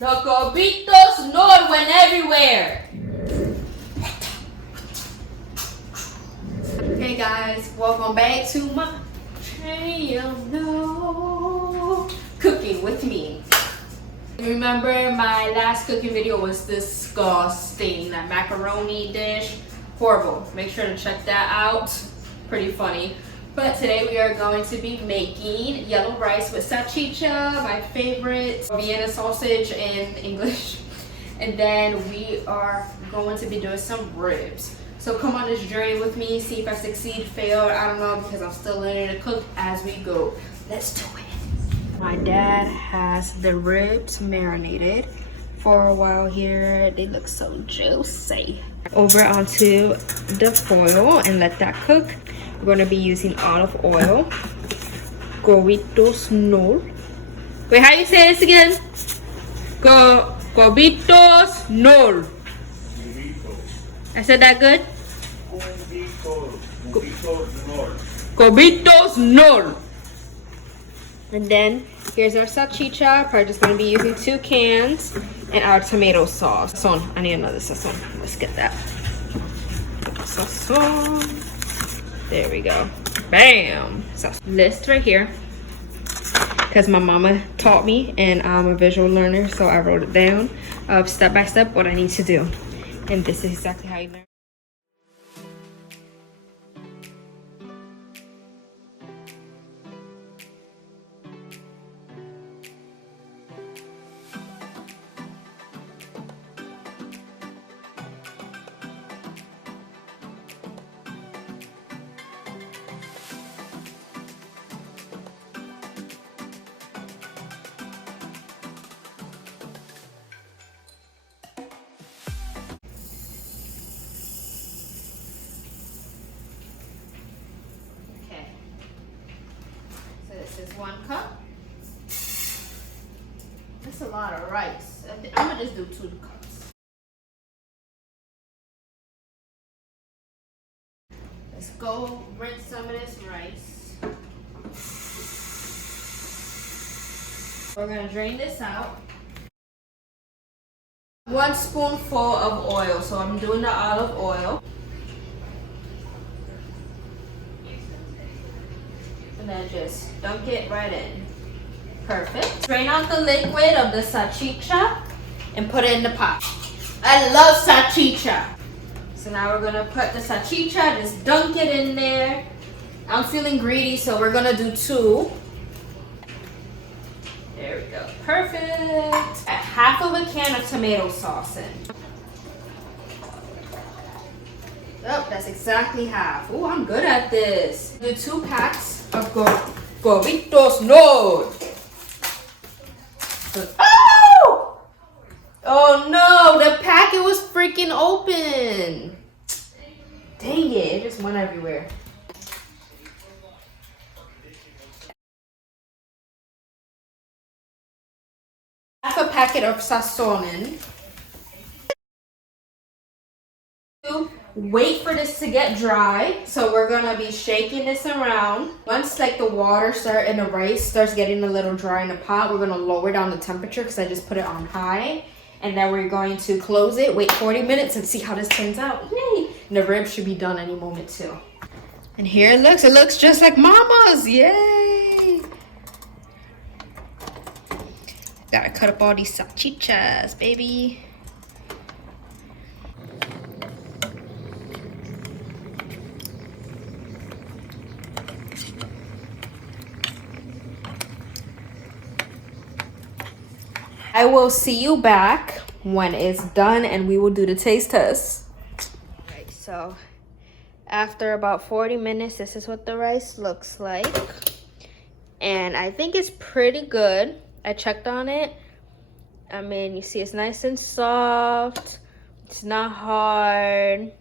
The gorditos no went everywhere. Hey guys, welcome back to my channel. No, cooking with me. Remember my last cooking video was disgusting. That macaroni dish, horrible. Make sure to check that out. Pretty funny. But today we are going to be making yellow rice with salchicha, my favorite Vienna sausage in English. And then we are going to be doing some ribs. So come on this journey with me, see if I succeed, fail, I don't know, because I'm still learning to cook as we go. Let's do it. My dad has the ribs marinated for a while here. They look so juicy. Over onto the foil and let that cook. We're going to be using olive oil. Gorditos no. Wait, how you say this again? Gorditos no. I said that good? Gorditos no. And then here's our salchicha. We're just going to be using 2 cans and our tomato sauce. Sazon. I need another sazon. Let's get that. Sazon. There we go. Bam. So list right here. Because my mama taught me and I'm a visual learner, so I wrote it down of step by step what I need to do. And this is exactly how you learn. This is 1 cup. That's a lot of rice. I'm gonna just do 2 cups. Let's go rinse some of this rice. We're gonna drain this out. 1 spoonful of oil. So I'm doing the olive oil. And then just dunk it right in. Perfect. Drain out the liquid of the salchicha and put it in the pot. I love salchicha. So now we're gonna put the salchicha, just dunk it in there. I'm feeling greedy, so we're gonna do 2. There we go. Perfect. Add half of a can of tomato sauce in. Oh, that's exactly half. Oh, I'm good at this. Do 2 packs of gorditos no. Oh! Oh no, the packet was freaking open. Dang it, it just went everywhere. Half a packet of sazon. Wait for this to get dry, so we're gonna be shaking this around. Once like the water and the rice starts getting a little dry in the pot, we're gonna lower down the temperature because I just put it on high, and then we're going to close it, wait 40 minutes and see how this turns out. Yay! And the ribs should be done any moment too. And here it looks just like mama's. Yay! Gotta cut up all these salchichas, baby. I will see you back when it's done and we will do the taste test. Alright, so after about 40 minutes, this is what the rice looks like. And I think it's pretty good. I checked on it. I mean, you see it's nice and soft. It's not hard.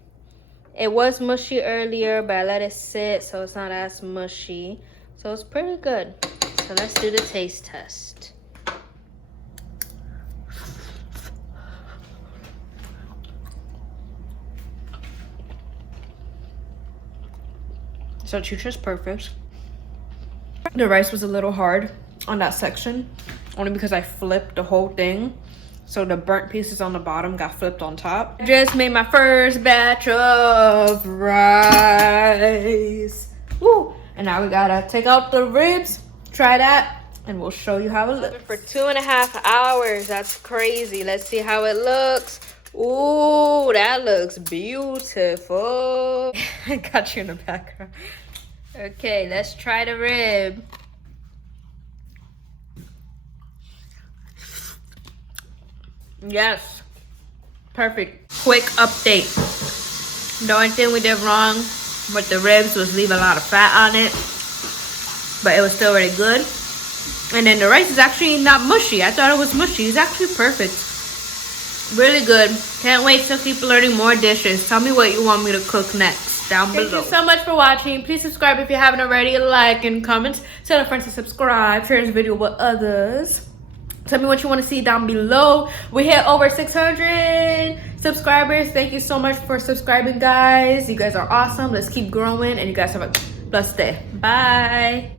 It was mushy earlier, but I let it sit, so it's not as mushy. So it's pretty good. So let's do the taste test. Salchicha's perfect. The rice was a little hard on that section, only because I flipped the whole thing so the burnt pieces on the bottom got flipped on top. I just made my first batch of rice. Woo! And now we gotta take out the ribs, try that, and we'll show you how it looks. For 2.5 hours, that's crazy. Let's see how it looks. Ooh, that looks beautiful. I got you in the background. Okay, let's try the rib. Yes, perfect. Quick update. The only thing we did wrong with the ribs was leave a lot of fat on it, but it was still really good. And then the rice is actually not mushy. I thought it was mushy. It's actually perfect. Really good. Can't wait to keep learning more dishes. Tell me what you want me to cook next down below. Thank you so much for watching. Please subscribe if you haven't already. Like and comment. Tell your friends to subscribe. Share this video with others. Tell me what you want to see down below. We hit over 600 subscribers. Thank you so much for subscribing, guys. You guys are awesome. Let's keep growing, and you guys have a blessed day. Bye.